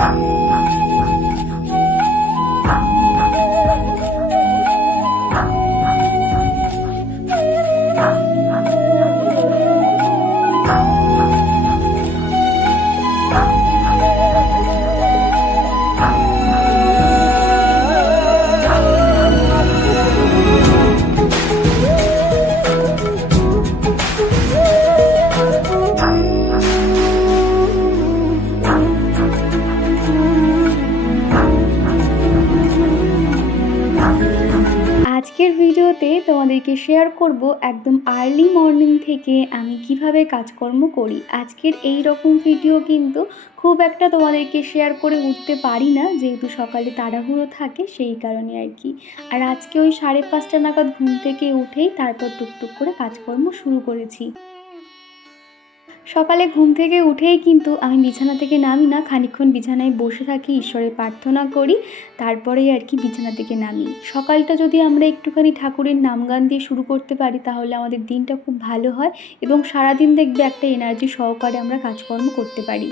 আজকের করব একদম আর্লি মর্নিং থেকে আমি কীভাবে কাজকর্ম করি। আজকের এই রকম ভিডিও কিন্তু খুব একটা তোমাদেরকে শেয়ার করে উঠতে পারি না, যেহেতু সকালে তাড়াহুড়ো থাকে সেই কারণে আর কি। আর আজকে ওই সাড়ে পাঁচটা নাগাদ ঘুম থেকে উঠেই তারপর টুকটুক করে কাজকর্ম শুরু করেছি। সকালে ঘুম থেকে উঠেই কিন্তু আমি বিছানা থেকে নামি না, খানিকক্ষণ বিছানায় বসে থাকি, ঈশ্বরের প্রার্থনা করি, তারপরেই আর কি বিছানা থেকে নামি। সকালটা যদি আমরা একটুখানি ঠাকুরের নাম গান দিয়ে শুরু করতে পারি, তাহলে আমাদের দিনটা খুব ভালো হয় এবং সারাদিন দেখবে একটা এনার্জি সহকারে আমরা কাজকর্ম করতে পারি।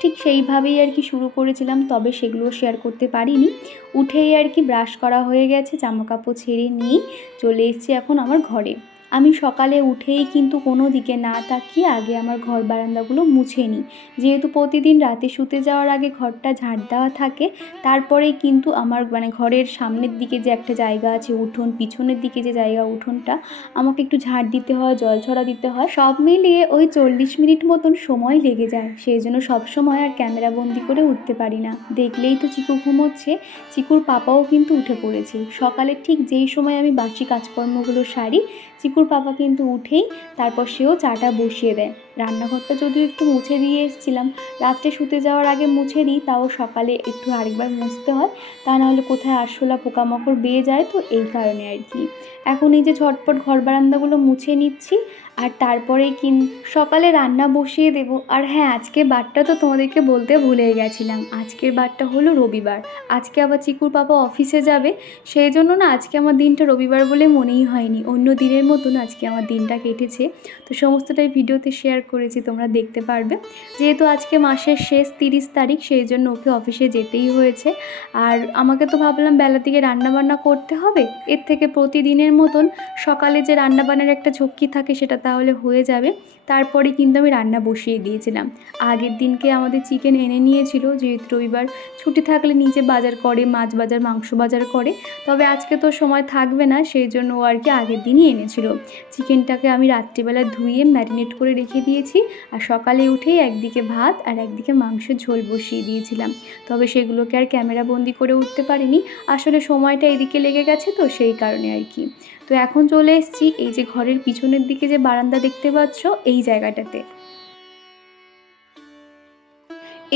ঠিক সেইভাবেই আর কি শুরু করেছিলাম, তবে সেগুলো শেয়ার করতে পারিনি। উঠেই আর কি ব্রাশ করা হয়ে গেছে জামা কাপড় ছেড়ে নিয়ে চলে এসেছি এখন আমার ঘরে। আমি সকালে উঠেই কিন্তু কোনো দিকে না তাকিয়ে আগে আমার ঘর বারান্দাগুলো মুছে নিই। যেহেতু প্রতিদিন রাতে শুতে যাওয়ার আগে ঘরটা ঝাড় দেওয়া থাকে তারপরেই কিন্তু আমার মানে ঘরের সামনের দিকে যে একটা জায়গা আছে, উঠোন, পিছনের দিকে যে জায়গা, উঠোনটা, আমাকে একটু ঝাড় দিতে হয়, জল ছড়া দিতে হয়। সব মিলিয়ে ওই চল্লিশ মিনিট মতন সময় লেগে যায়। সেই জন্য সবসময় আর ক্যামেরা বন্দি করে উঠতে পারি না। দেখলেই তো চিকু ঘুমোচ্ছে। চিকুর পাপাও কিন্তু উঠে পড়েছে। সকালে ঠিক যেই সময় আমি বাসি কাজকর্মগুলো সারি, চিকুর পাপা কিন্তু উঠেই তারপর সেও চাটা বসিয়ে দেয়। রান্নাঘরটা যদিও একটু মুছে দিয়ে এসেছিলাম, রাত্রে শুতে যাওয়ার আগে মুছে দিই তাও সকালে একটু আরেকবার মুছতে হয়, তা নাহলে কোথায় আরশোলা পোকামাকড় বেয়ে যায় তো এই কারণে আর কি। এখন এই যে ঝটপট ঘর বারান্দাগুলো মুছে নিচ্ছি আর তারপরে কিন, সকালে রান্না বসিয়ে দেব। আর হ্যাঁ আজকে বারটা তো তোমাদেরকে বলতে ভুলে গেছিলাম। আজকের বারটা হলো রবিবার। আজকে আবার চিকুর বাবা অফিসে যাবে। সেই জন্য না, আজকে আমার দিনটা রবিবার বলে মনেই হয়নি। অন্য দিনের মতন আজকে আমার দিনটা কেটেছে। তো সমস্তটাই ভিডিওতে শেয়ার করেছি, তোমরা দেখতে পারবে। যেহেতু আজকে মাসের শেষ তিরিশ তারিখ, সেই জন্য ওকে অফিসে যেতেই হয়েছে। আর আমাকে তো ভাবলাম বেলা থেকে রান্নাবান্না করতে হবে। এর থেকে প্রতিদিনের মতন সকালে যে রান্নাবান্নার একটা ঝক্কি থাকে, সেটা তাহলে হয়ে যাবে। তারপরে কিন্তু আমি রান্না বসিয়ে দিয়েছিলাম। আগের দিনকে আমাদের চিকেন এনে নিয়েছিল, যেহেতু রবিবার ছুটি থাকলে নিজে বাজার করে, মাছ বাজার, মাংস বাজার করে। তবে আজকে তো সময় থাকবে না, সেই জন্য ও আর কি আগের দিনই এনেছিল। চিকেনটাকে আমি রাত্রিবেলা ধুয়ে ম্যারিনেট করে রেখে দিয়েছি আর সকালে উঠেই একদিকে ভাত আর একদিকে মাংসের ঝোল বসিয়ে দিয়েছিলাম। তবে সেগুলোকে আর ক্যামেরা বন্দি করে উঠতে পারিনি। আসলে সময়টা এদিকে লেগে গেছে তো সেই কারণে আর কি। তো এখন চলে এসছি এই যে ঘরের পিছনের দিকে যে বারান্দা দেখতে পাচ্ছ, এই জায়গাটাতে।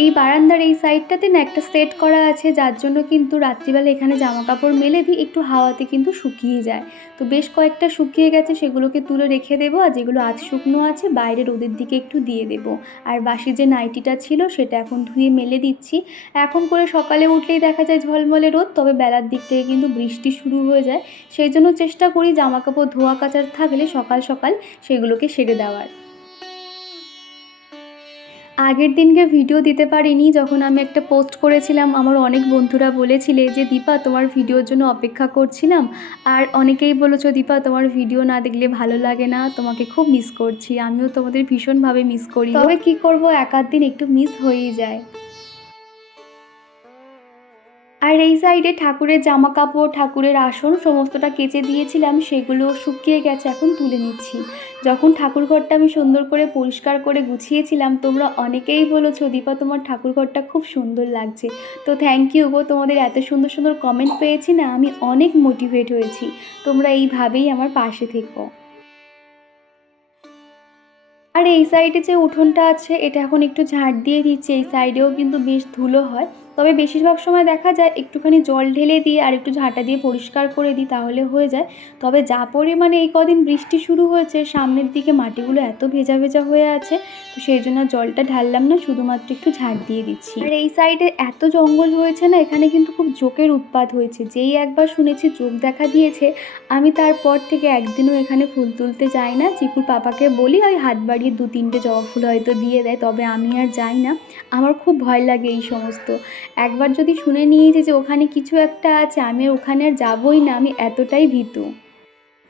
এই বারান্দার এই সাইডটাতে না একটা সেট করা আছে, যার জন্য কিন্তু রাত্রিবেলা এখানে জামা কাপড় মেলে দিই একটু হাওয়াতে কিন্তু শুকিয়ে যায়। তো বেশ কয়েকটা শুকিয়ে গেছে, সেগুলোকে তুলে রেখে দেবো। আর যেগুলো আজ শুকনো আছে বাইরে রোদের দিকে একটু দিয়ে দেবো। আর বাসি যে নাইটিটা ছিল, সেটা এখন ধুয়ে মেলে দিচ্ছি। এখন করে সকালে উঠলেই দেখা যায় ঝলমলে রোদ, তবে বেলার দিক থেকে কিন্তু বৃষ্টি শুরু হয়ে যায়। সেই জন্য চেষ্টা করি জামা কাপড় ধোয়া কাচার থাকলে সকাল সকাল সেগুলোকে সেরে দেওয়ার। আগের দিনকে ভিডিও দিতে পারিনি, যখন আমি একটা পোস্ট করেছিলাম, আমার অনেক বন্ধুরা বলেছিলে যে, দীপা, তোমার ভিডিওর জন্য অপেক্ষা করছিলাম। আর অনেকেই বলেছ, দীপা, তোমার ভিডিও না দেখলে ভালো লাগে না, তোমাকে খুব মিস করছি। আমিও তোমাদের ভীষণভাবে মিস করি। তবে কি করব, এক আধ দিন একটু মিস হয়েই যায়। আর এই সাইডে ঠাকুরের জামা কাপড় ঠাকুরের আসন সমস্তটা কেচে দিয়েছিলাম, সেগুলো শুকিয়ে গেছে, এখন তুলে নিচ্ছি। যখন ঠাকুর ঘরটা আমি সুন্দর করে পরিষ্কার করে গুছিয়েছিলাম, তোমরা অনেকেই বলেছ, দীপা, তোমার ঠাকুর ঘরটা খুব সুন্দর লাগছে। তো থ্যাংক ইউ গো, তোমাদের এত সুন্দর সুন্দর কমেন্ট পেয়েছি না, আমি অনেক মোটিভেট হয়েছি। তোমরা এইভাবেই আমার পাশে থেকো। আর এই সাইডে যে উঠোনটা আছে, এটা এখন একটু ঝাড় দিয়ে দিচ্ছে, এই সাইডেও কিন্তু বেশ ধুলো হয়। তবে বেশিরভাগ সময় দেখা যায় একটুখানি জল ঢেলে দিয়ে আর একটু ঝাঁটা দিয়ে পরিষ্কার করে দিই তাহলে হয়ে যায়। তবে যা পরিমাণে এই কদিন বৃষ্টি শুরু হয়েছে, সামনের দিকে মাটিগুলো এত ভেজা ভেজা হয়ে আছে, তো সেই জন্য জলটা ঢাললাম না, শুধুমাত্র একটু ঝাঁট দিয়ে দিচ্ছি। আর এই সাইডে এত জঙ্গল হয়েছে না, এখানে কিন্তু খুব জোকের উৎপাত হয়েছে। যেই একবার শুনেছি চোখ দেখা দিয়েছে, আমি তারপর থেকে একদিনও এখানে ফুল তুলতে যাই না। চিকুর পাপাকে বলি, ওই হাত বাড়িয়ে দু তিনটে জবা ফুল হয়তো দিয়ে দেয়, তবে আমি আর যাই না। আমার খুব ভয় লাগে এই সমস্ত। একবার যদি শুনে নিয়েছি যে ওখানে কিছু একটা আছে, আমি ওখানে যাবই না, আমি এতটাই ভীতু।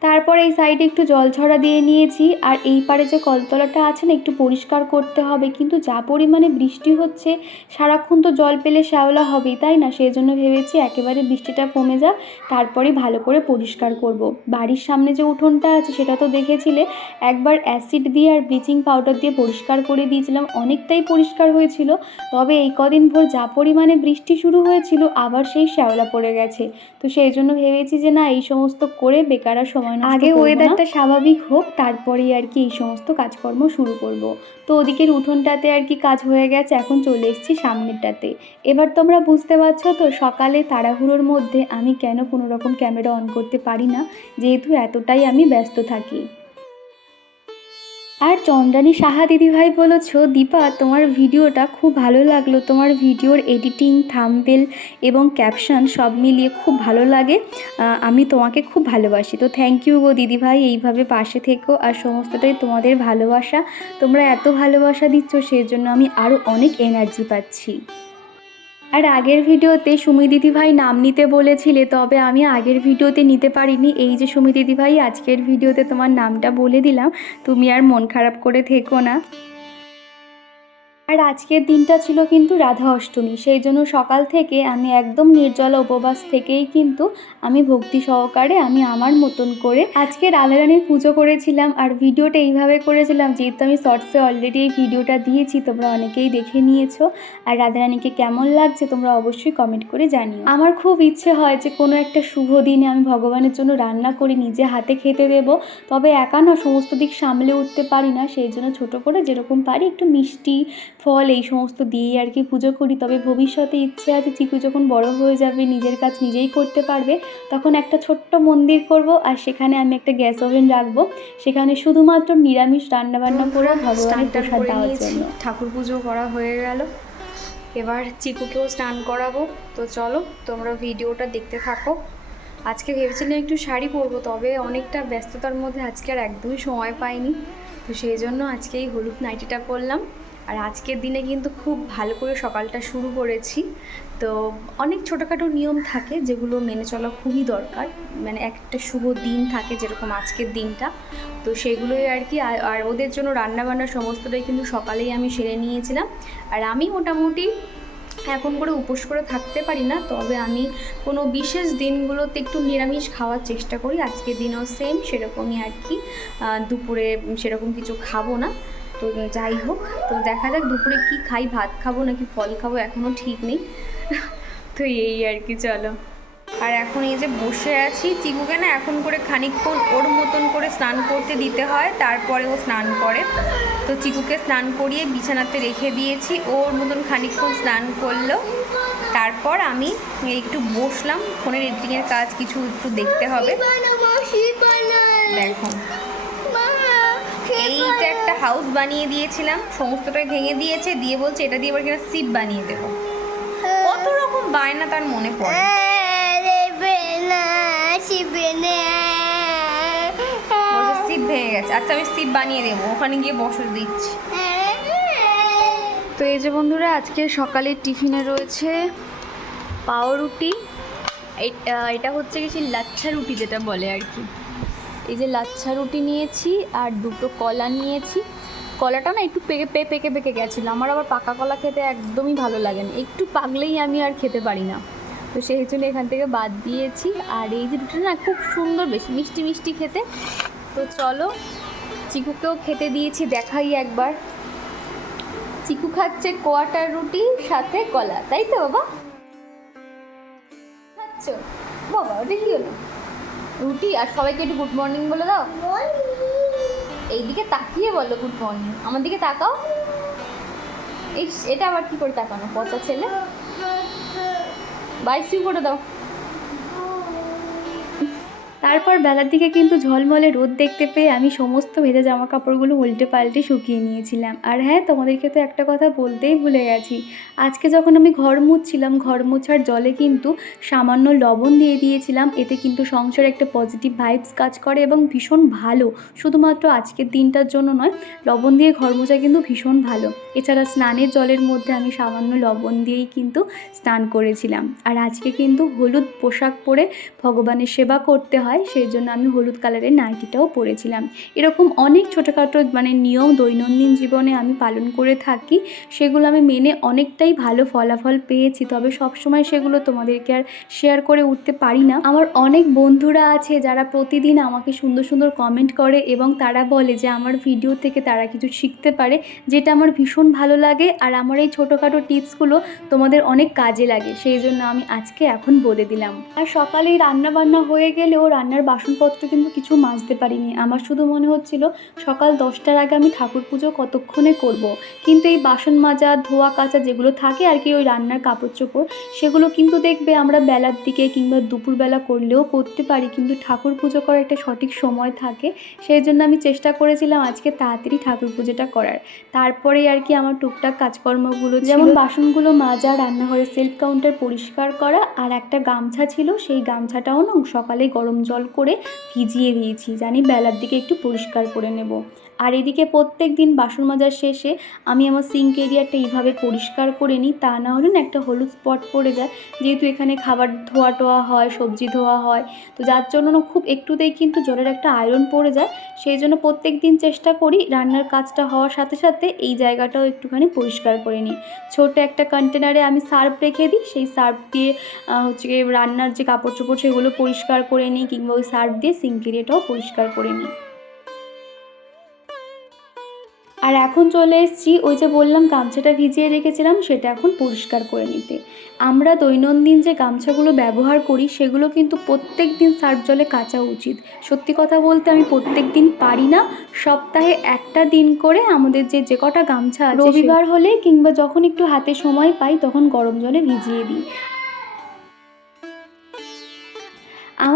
তারপর এই সাইডে একটু জল ছড়া দিয়ে নিয়েছি, আর এই পারে যে কলতলাটা আছে না, একটু পরিষ্কার করতে হবে। কিন্তু যা পরিমাণে বৃষ্টি হচ্ছে, সারাক্ষণ তো জল পেলে শ্যাওলা হবেই, তাই না? সেই জন্য ভেবেছি একেবারে বৃষ্টিটা কমে যাক, তারপরে ভালো করে পরিষ্কার করব। বাড়ির সামনে যে উঠোনটা আছে, সেটা তো দেখেছিলে? একবার অ্যাসিড দিয়ে আর ব্লিচিং পাউডার দিয়ে পরিষ্কার করে দিয়েছিলাম, অনেকটাই পরিষ্কার হয়েছিল। তবে এই কদিন ভোর যা পরিমাণে বৃষ্টি শুরু হয়েছিল, আবার সেই শ্যাওলা পড়ে গেছে। তো সেই জন্য ভেবেছি যে না, এই সমস্ত করে বেকার সময় আগে না। আগে ওয়েদারটা স্বাভাবিক হোক তারপরেই আর কি এই সমস্ত কাজকর্ম শুরু করব। তো ওদিকের উঠোনটাতে আর কি কাজ হয়ে গেছে এখন চলে এসেছি সামনেরটাতে। এবার তোমরা বুঝতে পারছ তো সকালে তাড়াহুড়োর মধ্যে আমি কেন কোনো রকম ক্যামেরা অন করতে পারি না? যেহেতু এতটাই আমি ব্যস্ত থাকি। আর চন্দ্রানী সাহা দিদিভাই বলেছ, দীপা, তোমার ভিডিওটা খুব ভালো লাগল। তোমার ভিডিওর এডিটিং থাম্বেল এবং ক্যাপশন সব মিলিয়ে খুব ভালো লাগে। আমি তোমাকে খুব ভালোবাসি। তো থ্যাংক ইউ গো দিদিভাই, এইভাবে পাশে থেকো। আর সমস্তটাই তোমাদের ভালোবাসা। তোমরা এত ভালোবাসা দিচ্ছ সেই জন্য আমি আরও অনেক এনার্জি পাচ্ছি। আর আগের ভিডিওতে সুমি দিদিভাই নাম নিতে বলেছিলে, তবে আমি আগের ভিডিওতে নিতে পারিনি। এই যে সুমি দিদিভাই, আজকের ভিডিওতে তোমার নামটা বলে দিলাম। তুমি আর মন খারাপ করে থেকো না। আর আজকের দিনটা ছিল কিন্তু রাধা অষ্টমী। সেই জন্য সকাল থেকে আমি একদম নির্জলা উপবাস থেকেই কিন্তু আমি ভক্তি সহকারে আমি আমার মতন করে আজকে রাধারানীর পুজো করেছিলাম আর ভিডিওটা এইভাবে করেছিলাম, যেহেতু আমি শর্টসে অলরেডি এই ভিডিওটা দিয়েছি, তোমরা অনেকেই দেখে নিয়েছো। আর রাধারানীকে কেমন লাগছে তোমরা অবশ্যই কমেন্ট করে জানিও। আমার খুব ইচ্ছে হয় যে কোনো একটা শুভ দিনে আমি ভগবানের জন্য রান্না করে, নিজে হাতে খেতে দেব। তবে একা না, সমস্ত দিক সামলে উঠতে পারি না, সেই জন্য ছোটো করে যেরকম পারি একটু মিষ্টি ফল এই সমস্ত দিয়েই আর কি পুজো করি। তবে ভবিষ্যতে ইচ্ছে আছে চিকু যখন বড় হয়ে যাবে নিজের কাজ নিজেই করতে পারবে তখন একটা ছোট্ট মন্দির করব আর সেখানে আমি একটা গ্যাস ওভেন রাখব। সেখানে শুধুমাত্র নিরামিষ রান্নাবান্না করে ভগবানের প্রসাদ দেওয়ার জন্য। ঠাকুর পুজো করা হয়ে গেল। এবার চিকুকেও স্নান করাবো। তো চলো তোমরা ভিডিওটা দেখতে থাকো। আজকে ভেবেছিলাম একটু শাড়ি পরবো তবে অনেকটা ব্যস্ততার মধ্যে আজকে আর একদমই সময় পাইনি। তো সেই জন্য আজকে এই হলুদ নাইটিটা পরলাম। আর আজকের দিনে কিন্তু খুব ভালো করে সকালটা শুরু করেছি। তো অনেক ছোটোখাটো নিয়ম থাকে যেগুলো মেনে চলা খুবই দরকার। মানে একটা শুভ দিন থাকে যেরকম আজকের দিনটা। তো সেগুলোই আর কি, আর ওদের জন্য রান্নাবান্না সমস্তটাই কিন্তু সকালেই আমি সেরে নিয়েছিলাম। আর আমি মোটামুটি এখন করে উপোস করে থাকতে পারি না, তবে আমি কোনো বিশেষ দিনগুলোতে একটু নিরামিষ খাওয়ার চেষ্টা করি। আজকের দিনও সেম সেরকমই আর কি। দুপুরে সেরকম কিছু খাব না। তো যাই হোক তো দেখা যাক দুপুরে কি খাই ভাত খাব নাকি ফল খাব এখনও ঠিক নেই। তো এই আর কি চলো। আর এখন এই যে বসে আছি চিকুকে না এখন করে খানিকক্ষণ ওর মতন করে স্নান করতে দিতে হয় তারপরে ও স্নান করে। তো চিকুকে স্নান করিয়ে বিছানাতে রেখে দিয়েছি ওর মতন খানিকক্ষণ স্নান করল। তারপর আমি একটু বসলাম ফোনের এডিটিংয়ের কাজ কিছু একটু দেখতে হবে। দেখো। এইটা একটা হাউস বানিয়ে দিয়েছিলাম সমস্তটা ভেঙে দিয়েছে দিয়ে বলছে এটা দিয়ে এবার কিনা সিপ বানিয়ে দেবো। কত রকম বায়না তার মনে পড়ে। সিপ ভেঙে গেছে। আচ্ছা আমি সিপ বানিয়ে দেবো ওখানে গিয়ে বসে দিচ্ছি। তো এই যে বন্ধুরা আজকে সকালে টিফিনে রয়েছে পাউরুটি এটা- এটা হচ্ছে কি সেই লাচ্ছা রুটি যেটা বলে আর কি। এই যে লাচ্ছা রুটি নিয়েছি আর দুটো কলা নিয়েছি। কলাটা না একটু পেকে পে পেকে পেকে গেছিল। আমার আবার পাকা কলা খেতে একদমই ভালো লাগে না। একটু পাকলেই আমি আর খেতে পারি না। তো সেই জন্য এখান থেকে বাদ দিয়েছি। আর এই যে রুটিটা না খুব সুন্দর, বেশ মিষ্টি মিষ্টি খেতে। তো চলো, চিকুকেও খেতে দিয়েছি, দেখাই একবার। চিকু খাচ্ছে কোয়াটার রুটি, সাথে কলা। তাই তো, বাবা? খাচ্ছ? বাবা, ওটা কি হলো? রুটি আর সবাইকে একটু গুড মর্নিং বলে দাও। এইদিকে তাকিয়ে বলো গুড মর্নিং আমার দিকে তাকাও। এই এটা আবার কি করে তাকানো? পচা ছেলে? বাই, সিউ করে দাও। তারপর বেলার দিকে কিন্তু ঝলমলে রোদ দেখতে পেয়ে আমি সমস্ত ভেজা জামা কাপড়গুলো উল্টে পাল্টে শুকিয়ে নিয়েছিলাম। আর হ্যাঁ তোমাদেরকে তো একটা কথা বলতেই ভুলে গেছি। আজকে যখন আমি ঘর মুছছিলাম, ঘর মোছার জলে কিন্তু সামান্য লবণ দিয়ে দিয়েছিলাম। এতে কিন্তু সংসারে একটা পজিটিভ ভাইবস কাজ করে এবং ভীষণ ভালো। শুধুমাত্র আজকের দিনটার জন্য নয়, লবণ দিয়ে ঘর মোছা কিন্তু ভীষণ ভালো। এছাড়া স্নানের জলের মধ্যে আমি সামান্য লবণ দিয়েই কিন্তু স্নান করেছিলাম। আর আজকে কিন্তু হলুদ পোশাক পরে ভগবানের সেবা করতে হয়। সেই জন্য আমি হলুদ কালারের নাইটিটাও পরেছিলাম। এরকম অনেক ছোটোখাটো মানে নিয়ম দৈনন্দিন জীবনে আমি পালন করে থাকি। সেগুলো আমি মেনে অনেকটাই ভালো ফলাফল পেয়েছি, তবে সবসময় সেগুলো তোমাদেরকে আর শেয়ার করে উঠতে পারি না। আমার অনেক বন্ধুরা আছে যারা প্রতিদিন আমাকে সুন্দর সুন্দর কমেন্ট করে এবং তারা বলে যে আমার ভিডিও থেকে তারা কিছু শিখতে পারে, যেটা আমার ভীষণ ভালো লাগে আর আমার এই ছোটোখাটো টিপসগুলো তোমাদের অনেক কাজে লাগে, সেই জন্য আমি আজকে এখন বলে দিলাম। আর সকালেই রান্না বান্না হয়ে গেলেও রান্নার বাসনপত্র কিন্তু কিছু মাজতে পারিনি। আমার শুধু মনে হচ্ছিল সকাল দশটার আগে আমি ঠাকুর পুজো কতক্ষণে করব। কিন্তু এই বাসন মাজা ধোয়া কাচা যেগুলো থাকে আর কি ওই রান্নার কাপড় চোপড় সেগুলো কিন্তু দেখবে আমরা বেলার দিকে কিংবা দুপুরবেলা করলেও করতে পারি। কিন্তু ঠাকুর পুজো করার একটা সঠিক সময় থাকে সেই জন্য আমি চেষ্টা করেছিলাম আজকে তাড়াতাড়ি ঠাকুর পুজোটা করার। তারপরে আর কি আমার টুকটাক কাজকর্মগুলো যেমন বাসনগুলো মাজা রান্নাঘরের সেলফ কাউন্টার পরিষ্কার করা আর একটা গামছা ছিল সেই গামছাটাও না সকালে গরম জল করে ভিজিয়ে দিয়েছি। জানি বেলার দিকে একটু পরিষ্কার করে নেব। আর এদিকে প্রত্যেক দিন বাসন মাজার শেষে আমি আমার সিঙ্ক এরিয়াটা এইভাবে পরিষ্কার করে নিই, তা না হলে না একটা হলুদ স্পট পড়ে যায়। যেহেতু এখানে খাবার ধোয়া টোয়া হয়, সবজি ধোয়া হয়, তো যার জন্য না খুব একটুতেই কিন্তু জলের একটা আয়রন পড়ে যায়। সেই জন্য প্রত্যেক দিন চেষ্টা করি রান্নার কাজটা হওয়ার সাথে সাথে এই জায়গাটাও একটুখানি পরিষ্কার করে নিই। ছোট একটা কন্টেনারে আমি সার্ফ রেখে দিই, সেই সার্ফ দিয়ে হচ্ছে রান্নার যে কাপড় চোপড় সেগুলো পরিষ্কার করে নিই, কিংবা ওই সার্ফ দিয়ে সিঙ্ক এরিয়াটাও পরিষ্কার করে নিই। আর এখন চলে এসেছি ওই যে বললাম গামছাটা ভিজিয়ে রেখেছিলাম সেটা এখন পরিষ্কার করে নিতে। আমরা দৈনন্দিন যে গামছাগুলো ব্যবহার করি সেগুলো কিন্তু প্রত্যেক দিন সার্ফ জলে কাচা উচিত। সত্যি কথা বলতে আমি প্রত্যেক দিন পারি না সপ্তাহে একটা দিন করে আমাদের যে যে কটা গামছা রবিবার হলে কিংবা যখন একটু হাতে সময় পাই তখন গরম জলে ভিজিয়ে দিই।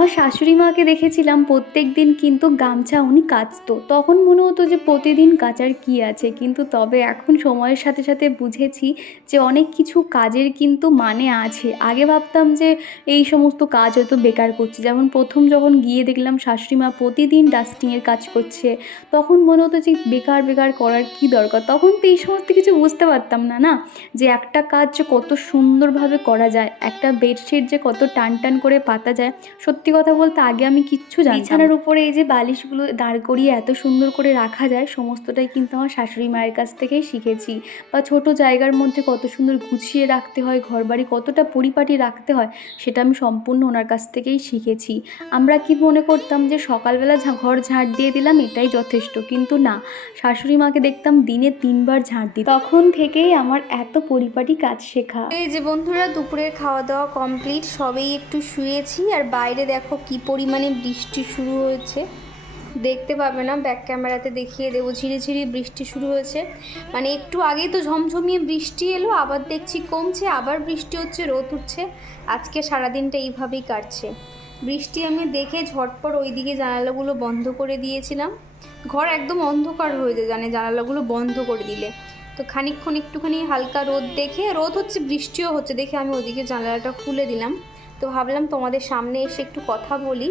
আমার শাশুড়ি মাকে দেখেছিলাম প্রত্যেক দিন কিন্তু গামছা উনি কাচতো। তখন মনে হতো যে প্রতিদিন কাচার কি আছে? কিন্তু তবে এখন সময়ের সাথে সাথে বুঝেছি যে অনেক কিছু কাজের কিন্তু মানে আছে। আগে ভাবতাম যে এই সমস্ত কাজ হয়তো বেকার করছে। যেমন প্রথম যখন গিয়ে দেখলাম শাশুড়ি মা প্রতিদিন ডাস্টিংয়ের কাজ করছে, তখন মনে হতো যে বেকার বেকার করার কি দরকার? তখন তো এই সমস্ত কিছু বুঝতে পারতাম না না? যে একটা কাজ যে কত সুন্দরভাবে করা যায়, একটা বেডশিট যে কত টান টান করে পাতা যায়, সত্যি কথা বলতে আগে আমি কিচ্ছু জানি বিছানার উপরে এই যে বালিশগুলো দাঁড় করিয়ে এত সুন্দর করে রাখা যায় সমস্তটাই কিন্তু আমার শাশুড়ি মায়ের কাছ থেকেই শিখেছি। বা ছোট জায়গার মধ্যে কত সুন্দর গুছিয়ে রাখতে হয় ঘরবাড়ি কতটা পরিপাটি রাখতে হয় সেটা আমি সম্পূর্ণ ওনার কাছ থেকেই শিখেছি। আমরা কি মনে করতাম যে সকালবেলা ঘর ঝাঁট দিয়ে দিলাম এটাই যথেষ্ট। কিন্তু না শাশুড়ি মাকে দেখতাম দিনে তিনবার ঝাঁট দিই তখন থেকেই আমার এত পরিপাটি কাজ শেখা। এই যে বন্ধুরা দুপুরের খাওয়া দাওয়া কমপ্লিট সবেই একটু শুয়েছি। আর বাইরে দেখো কি পরিমাণে বৃষ্টি শুরু হয়েছে। দেখতে পাবে না ব্যাক ক্যামেরাতে দেখিয়ে দেবো। ঝিরিঝিরি বৃষ্টি শুরু হয়েছে। মানে একটু আগেই তো ঝমঝমিয়ে বৃষ্টি এলো, আবার দেখছি কমছে, আবার বৃষ্টি হচ্ছে, রোদ উঠছে। আজকে সারাদিনটা এইভাবেই কাটছে। বৃষ্টি আমি দেখে ঝটপট ওইদিকে জানালাগুলো বন্ধ করে দিয়েছিলাম। ঘর একদম অন্ধকার হয়ে যায় জানে জানালাগুলো বন্ধ করে দিলে। তো খানিকক্ষণ একটুখানি হালকা রোদ দেখে, রোদ হচ্ছে, বৃষ্টিও হচ্ছে, দেখে আমি ওদিকে জানালাটা খুলে দিলাম। তো ভাবলাম তোমাদের সামনে এসে একটু কথা বলি।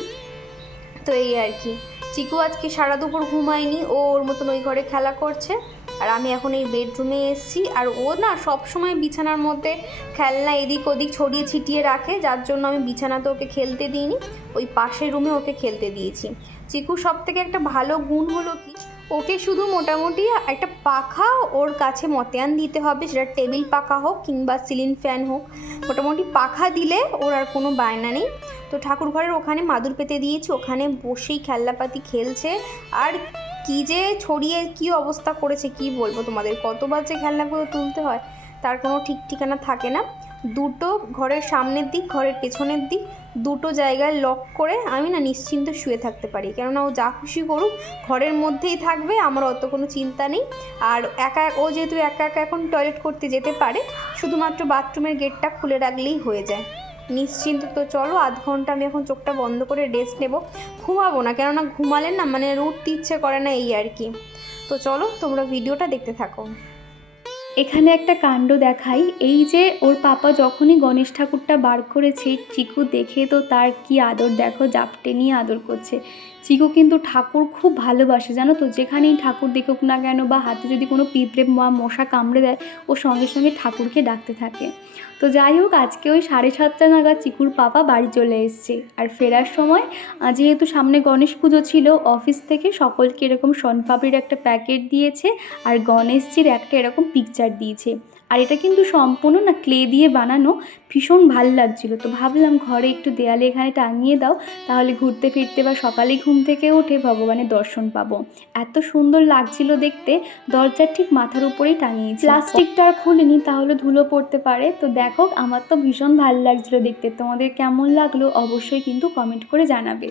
তো এই আর কি। চিকু আজকে সারা দুপুর ঘুমায়নি, ও ওর মতন ওই ঘরে খেলা করছে। আর আমি এখন এই বেডরুমে এসেছি। আর ও না সব সময় বিছানার মধ্যে খেলনা এদিক ওদিক ছড়িয়ে ছিটিয়ে রাখে, যার জন্য আমি বিছানাতে ওকে খেলতে দিইনি, ওই পাশের রুমে ওকে খেলতে দিয়েছি। চিকু সব থেকে একটা ভালো গুণ হলো কি ওকে শুধু মোটামুটি একটা পাখা ওর কাছে মতিয়ান দিতে হবে, সেটা টেবিল পাখা হোক কিংবা সিলিং ফ্যান হোক। মোটামুটি পাখা দিলে ওর আর কোনো বায়না নেই। তো ঠাকুর ঘরের ওখানে মাদুর পেতে দিয়েছি, ওখানে বসেই খেলনাপাতি খেলছে। আর কি যে ছড়িয়ে কি অবস্থা করেছে কি বলব তোমাদের? কতবার যে খেলনাগুলো তুলতে হয়, তার কোনো ঠিক ঠিকানা থাকে না। দুটো ঘরের সামনের দিক, ঘরের পেছনের দিক দুটো জায়গায় লক করে আমি না নিশ্চিন্ত শুয়ে থাকতে পারি। কেননা ও যা খুশি করুক, ঘরের মধ্যেই থাকবে, আমার অত কোনো চিন্তা নেই। আর একা, ও যেহেতু একা একা এখন টয়লেট করতে যেতে পারে, শুধুমাত্র বাথরুমের গেটটা খুলে রাখলেই হয়ে যায়। নিশ্চিন্ত তো চলো, আধ ঘণ্টা আমি এখন চোখটা বন্ধ করে রেস্ট নেব। ঘুমাবো না, কেননা ঘুমালে না মানে উঠতে ইচ্ছে করে না এই আর কি। তো চলো, তোমরা ভিডিওটা দেখতে থাকো। এখানে একটা কাণ্ড দেখাই। এই যে ওর পাপা যখনই গণেশ ঠাকুরটা বার করেছে, চিকু দেখে তো তার কি আদর, দেখো জাপটে নিয়ে আদর করছে। চিকু কিন্তু ঠাকুর খুব ভালোবাসে, জানো তো? যেখানেই ঠাকুর দেখুক না কেন বা হাতে যদি কোনো পিঁপড়ে মশা কামড়ে দেয়, ও সঙ্গে সঙ্গে ঠাকুরকে ডাকতে থাকে। তো যাই হোক, আজকে ওই সাড়ে সাতটা নাগাদ চিকুর পাপা বাড়ি চলে এসছে। আর ফেরার সময় যেহেতু সামনে গণেশ পুজো ছিল, অফিস থেকে সকলকে এরকম শনপাপড়ির একটা প্যাকেট দিয়েছে, আর গণেশজির একটা এরকম পিকচার দিয়েছে। আর এটা কিন্তু সম্পূর্ণ না ক্লে দিয়ে বানানো ভীষণ ভালো লাগছিল। তো ভাবলাম ঘরে একটু দেয়ালে এখানে টাঙিয়ে দাও, তাহলে ঘুরতে ফিরতে বা সকালে ঘুম থেকে উঠে ভগবানের দর্শন পাবো। এত সুন্দর লাগছিল দেখতে, দরজার ঠিক মাথার উপরেই টাঙিয়েছি। প্লাস্টিকটা আর খুলিনি, তাহলে ধুলো পড়তে পারে। তো দেখো, আমার তো ভীষণ ভালো লাগছিল দেখতে। তোমাদের কেমন লাগল অবশ্যই কিন্তু কমেন্ট করে জানাবে।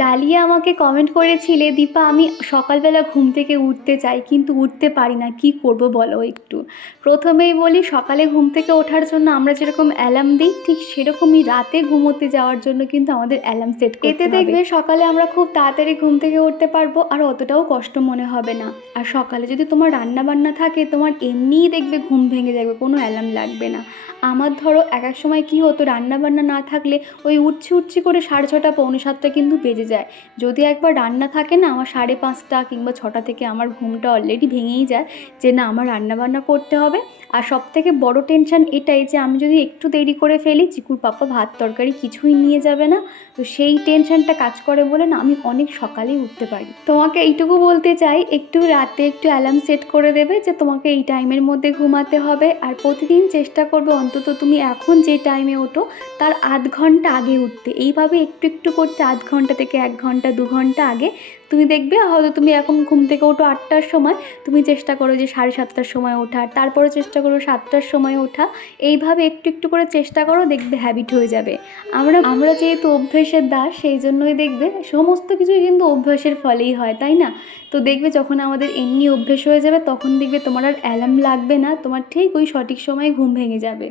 ডালিয়া আমাকে কমেন্ট করেছিলে দীপা আমি সকালবেলা ঘুম থেকে উঠতে চাই কিন্তু উঠতে পারি না কি করব বলো একটু? প্রথমেই বলি সকালে ঘুম থেকে ওঠার জন্য আমরা যেরকম অ্যালার্ম দিই ঠিক সেরকমই রাতে ঘুমোতে যাওয়ার জন্য কিন্তু আমাদের অ্যালার্ম সেট এতে দেখবে সকালে আমরা খুব তাড়াতাড়ি ঘুম থেকে উঠতে পারব আর অতটাও কষ্ট মনে হবে না। আর সকালে যদি তোমার রান্না বান্না থাকে তোমার এমনিই দেখবে ঘুম ভেঙে যাবে কোনো অ্যালার্ম লাগবে না। আমার ধরো এক এক সময় কী হতো রান্না বান্না না থাকলে ওই উঠছি উঠছি করে সাড়ে ছটা পৌনে সাতটা কিন্তু বেজে যায়। যদি একবার রান্না থাকে না, আমার সাড়ে পাঁচটা কিংবা ছটা থেকে আমার ঘুমটা অলরেডি ভেঙেই যায় যে না, আমার রান্না বান্না করতে হবে। আর সব থেকে বড় টেনশন এটাই যে আমি যদি একটু দেরি করে ফেলি, চিকুর পাপা ভাত তরকারি কিছুই নিয়ে যাবে না। তো সেই টেনশনটা কাজ করে বলে না, আমি অনেক সকালেই উঠতে পারি। তোমাকে এইটুকু বলতে চাই, একটু রাতে একটু অ্যালার্ম সেট করে দেবে যে তোমাকে এই টাইমের মধ্যে ঘুমাতে হবে। আর প্রতিদিন চেষ্টা করবে, অন্তত তুমি এখন যে টাইমে ওঠো, তার আধ ঘণ্টা আগে উঠতে। এইভাবে একটু একটু করতে আধ ঘণ্টা থেকে এক ঘণ্টা, দু ঘণ্টা আগে তুমি দেখবে, হয়তো তুমি এখন ঘুম থেকে ওঠো আটটার সময়, তুমি চেষ্টা করো যে সাড়ে সাতটার সময় ওঠার তারপরে চেষ্টা করো সাতটার সময় ওঠা, এইভাবে একটু একটু করে চেষ্টা করো, দেখবে হ্যাবিট হয়ে যাবে। আমরা আমরা যেহেতু অভ্যেসের দাস, সেই জন্যই দেখবে, সমস্ত কিছুই কিন্তু অভ্যাসের ফলেই হয়, তাই না? তো দেখবে যখন আমাদের এমনি অভ্যেস হয়ে যাবে, তখন দেখবে তোমার আর অ্যালার্ম লাগবে না, তোমার ঠিক ওই সঠিক সময়ে ঘুম ভেঙে যাবে।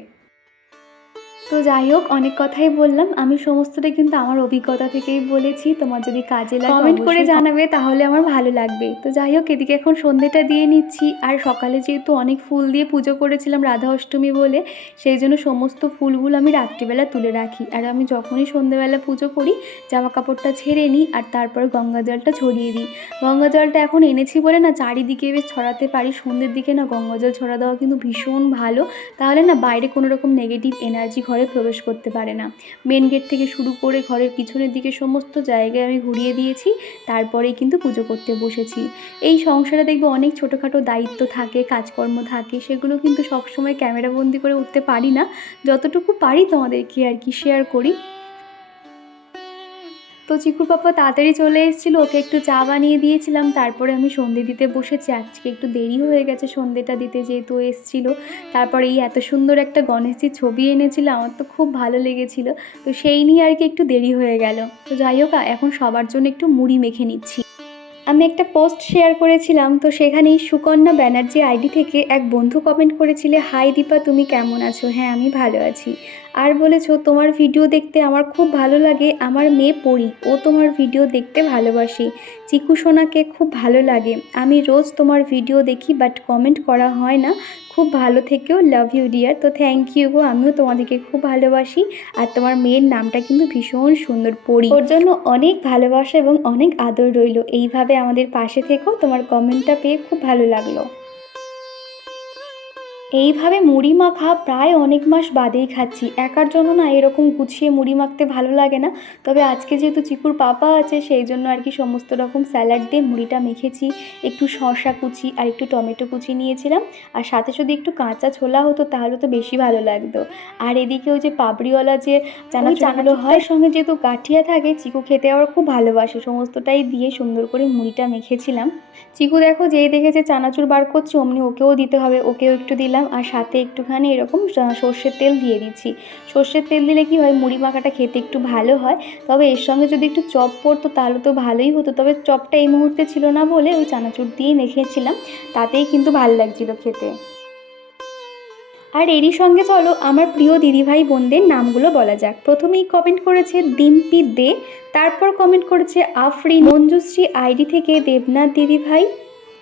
তো যাই হোক অনেক কথাই বললাম। আমি সমস্তটা কিন্তু আমার অভিজ্ঞতা থেকেই বলেছি। তোমার যদি কাজে লাগে কমেন্ট করে জানাবে তাহলে আমার ভালো লাগবে। তো যাই হোক এদিকে এখন সন্ধেটা দিয়ে নিচ্ছি। আর সকালে যেহেতু অনেক ফুল দিয়ে পুজো করেছিলাম রাধা অষ্টমী বলে সেই জন্য সমস্ত ফুলগুলো আমি রাত্রিবেলা তুলে রাখি। আর আমি যখনই সন্ধেবেলা পুজো করি জামা কাপড়টা ছেড়ে নিই আর তারপর গঙ্গা জলটা ছড়িয়ে দিই। গঙ্গা জলটা এখন এনেছি বলে না চারিদিকে বেশ ছড়াতে পারি। সন্ধ্যের দিকে না গঙ্গা জল ছড়া দেওয়া কিন্তু ভীষণ ভালো। তাহলে না বাইরে কোনো রকম নেগেটিভ এনার্জি ঘরে প্রবেশ করতে পারে না। মেন গেট থেকে শুরু করে ঘরের পিছনের দিকে সমস্ত জায়গায় আমি ঘুরিয়ে দিয়েছি, তারপরেই কিন্তু পুজো করতে বসেছি। এই সংসারে দেখবে অনেক ছোটোখাটো দায়িত্ব থাকে, কাজকর্ম থাকে, সেগুলো কিন্তু সবসময় ক্যামেরাবন্দি করে উঠতে পারি না। যতটুকু পারি তোমাদেরকে আর কি শেয়ার করি। তো চিকুর পাপা তাড়াতাড়ি চলে এসেছিল, ওকে একটু চা বানিয়ে দিয়েছিলাম, তারপরে আমি সন্ধে দিতে বসেছি, আজকে একটু দেরি হয়ে গেছে সন্ধেটা দিতে যেহেতু এসেছিল, তারপরে এই এত সুন্দর একটা গণেশজির ছবি এনেছিল, আমার তো খুব ভালো লেগেছিল, তো সেই নিয়ে আর কি একটু দেরি হয়ে গেল, তো যাই হোক, এখন সবার জন্য একটু মুড়ি মেখে নিচ্ছি। আমি একটা পোস্ট শেয়ার করেছিলাম, তো সেখানেই সুকন্যা ব্যানার্জি আইডি থেকে এক বন্ধু কমেন্ট করেছিলে, হাই দীপা, তুমি কেমন আছো? হ্যাঁ আমি ভালো আছি। আর বলেছ তোমার ভিডিও দেখতে আমার খুব ভালো লাগে। আমার মেয়ে পড়ি, ও তোমার ভিডিও দেখতে ভালোবাসি। চিকু সোনাকে খুব ভালো লাগে। আমি রোজ তোমার ভিডিও দেখি বাট কমেন্ট করা হয় না। খুব ভালো থেকেও লাভ ইউ ডিয়ার তো থ্যাংক ইউ গো, আমিও তোমাদেরকে খুব ভালোবাসি। আর তোমার মেয়ের নামটা কিন্তু ভীষণ সুন্দর, পড়ি। ওর জন্য অনেক ভালোবাসা এবং অনেক আদর রইল। এইভাবে আমাদের পাশে থেকেও তোমার কমেন্টটা পেয়ে খুব ভালো লাগল। এইভাবে মুড়ি মাখা প্রায় অনেক মাস বাদেই খাচ্ছি। একার জন্য না এরকম গুছিয়ে মুড়ি মাখতে ভালো লাগে না। তবে আজকে যেহেতু চিকুর পাপা আছে সেই জন্য আর কি সমস্ত রকম স্যালাড দিয়ে মুড়িটা মেখেছি। একটু শসা কুচি আর একটু টমেটো কুচি নিয়েছিলাম। আর সাথে যদি একটু কাঁচা ছোলা হতো তাহলে তো বেশি ভালো লাগতো। আর এদিকে ওই যে পাপড়িওয়ালা যে চানাচুরগুলো হয় সঙ্গে যেহেতু কাঠিয়া থাকে চিকু খেতে আবার খুব ভালোবাসে। সমস্তটাই দিয়ে সুন্দর করে মুড়িটা মেখেছিলাম। চিকু দেখো যেই দেখেছে চানাচুর বার করছে অমনি ওকেও দিতে হবে ওকেও একটু দিলাম। আর সাথে একটুখানি এরকম সর্ষের তেল দিয়ে দিচ্ছি। সর্ষের তেল দিলে কি হয়, মুড়ি মাখাটা খেতে একটু ভালো হয়। তবে এর সঙ্গে যদি একটু চপ পড়তো তাহলে তো ভালোই হতো। তবে চপটা এই মুহূর্তে ছিল না বলে ওই চানাচুর দিয়ে মেখেছিলাম। তাতেই কিন্তু ভালো লাগছিল খেতে। আর এরই সঙ্গে চলো, আমার প্রিয় দিদিভাই বোনদের নামগুলো বলা যাক। প্রথমেই কমেন্ট করেছে ডিম্পি দে, তারপর কমেন্ট করেছে আফরিন। মঞ্জুশ্রী আইডি থেকে দেবনাথ দিদিভাই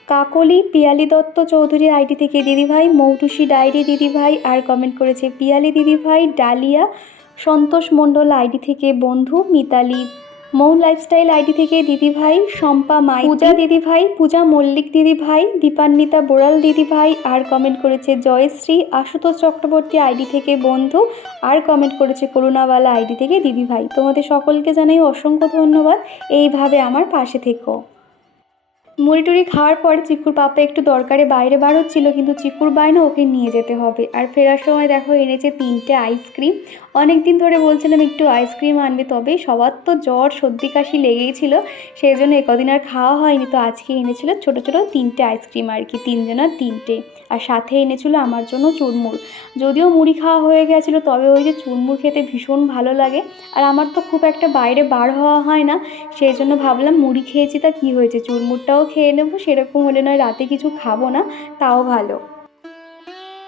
কাকলি পিয়ালি দত্ত চৌধুরী আইডি থেকে দিদিভাই, মৌটুসি ডায়েরি দিদিভাই আর কমেন্ট করেছে পিয়ালি দিদিভাই, ডালিয়া, সন্তোষ মণ্ডল আইডি থেকে বন্ধু, মিতালি, মৌ লাইফস্টাইল আইডি থেকে দিদিভাই, শম্পা মাই, পূজা দিদিভাই, পূজা মল্লিক দিদিভাই, দীপান্বিতা বোরাল দিদিভাই আর কমেন্ট করেছে জয়শ্রী, আশুতোষ চক্রবর্তী আইডি থেকে বন্ধু আর কমেন্ট করেছে করুণাওয়ালা আইডি থেকে দিদিভাই। তোমাদের সকলকে জানাই অসংখ্য ধন্যবাদ। এইভাবে আমার পাশে থেকো। মুড়ি টুড়ি খাওয়ার পরে চিকুর পাপা একটু দরকারে বাইরে বার হচ্ছিল, কিন্তু চিকুর বায়না ওকে নিয়ে যেতে হবে। আর ফেরার সময় দেখো এনেছে তিনটে আইসক্রিম। অনেক দিন ধরে বলছিলাম, একটু আইসক্রিম আনবে। তবে সবার তো জ্বর, সর্দি, কাশি লেগেই ছিল সেই জন্য একদিন আর খাওয়া হয়নি। তো আজকে এনেছিল ছোট ছোট তিনটে আইসক্রিম আর কি তিনজনার তিনটে। আর সাথে এনেছিল আমার জন্য চুরমুর। যদিও মুড়ি খাওয়া হয়ে গেছিল, তবে ওই যে চুরমুর খেতে ভীষণ ভালো লাগে। আর আমার তো খুব একটা বাইরে বার হওয়া হয় না, সেই জন্য ভাবলাম মুড়ি খেয়েছি, তা কী হয়েছে? চুরমুরটাও খেয়ে নেব, সেরকম হলে নয়, রাতে কিছু খাব না, তাও ভালো।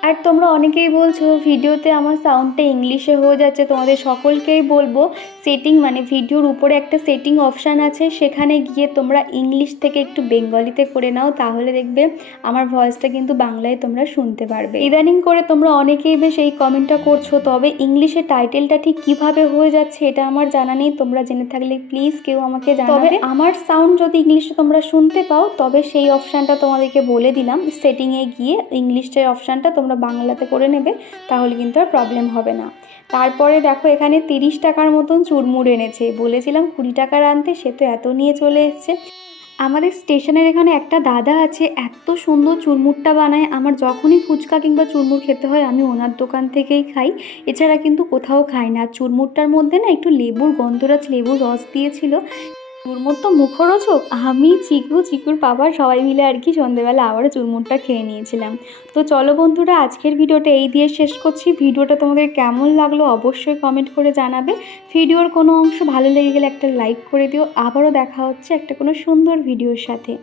আর তোমরা অনেকেই বলছো, ভিডিওতে আমার সাউন্ডটা ইংলিশে হয়ে যাচ্ছে। তোমাদের সকলকেই বলব সেটিং মানে ভিডিওর উপরে একটা সেটিং অপশান আছে, সেখানে গিয়ে তোমরা ইংলিশ থেকে একটু বেঙ্গলিতে করে নাও, তাহলে দেখবে আমার ভয়েসটা কিন্তু বাংলায় তোমরা শুনতে পারবে। ইদানিং করে তোমরা অনেকেই বেশ এই কমেন্টটা করছ, তবে ইংলিশে টাইটেলটা ঠিক কীভাবে হয়ে যাচ্ছে এটা আমার জানা নেই, তোমরা জেনে থাকলে প্লিজ কেউ আমাকে জানাবে। আমার সাউন্ড যদি ইংলিশে তোমরা শুনতে পাও, তবে সেই অপশানটা তোমাদেরকে বলে দিলাম সেটিংয়ে গিয়ে ইংলিশের অপশানটা তোমরা বাংলাতে করে নেবে, তাহলে কিন্তু আর প্রবলেম হবে না। তারপরে দেখো এখানে তিরিশ টাকার মতন চুরমুর এনেছে। বলেছিলাম, কুড়ি টাকার আনতে, সে তো এত নিয়ে চলে এসছে। আমাদের স্টেশনের এখানে একটা দাদা আছে, এত সুন্দর চুরমুরটা বানায়। আমার যখনই ফুচকা কিংবা চুরমুর খেতে হয়, আমি ওনার দোকান থেকেই খাই। এছাড়া কিন্তু কোথাও খাই না। চুরমুরটার মধ্যে না একটু লেবুর গন্ধরাজ, লেবুর রস দিয়েছিল। চুরমুর তো মুখরোচক। আমি চিকু, চিকুর বাবা সবাই মিলে আর কি সন্ধেবেলা আবারও চুরমুরটা খেয়ে নিয়েছিলাম। তো চলো বন্ধুরা, আজকের ভিডিওটা এই দিয়ে শেষ করছি। ভিডিওটা তোমাদের কেমন লাগল অবশ্যই কমেন্ট করে জানাবে। ভিডিওর কোনো অংশ ভালো লেগে গেলে একটা লাইক করে দিও। আবারও দেখা হচ্ছে একটা কোনো সুন্দর ভিডিওর সাথে।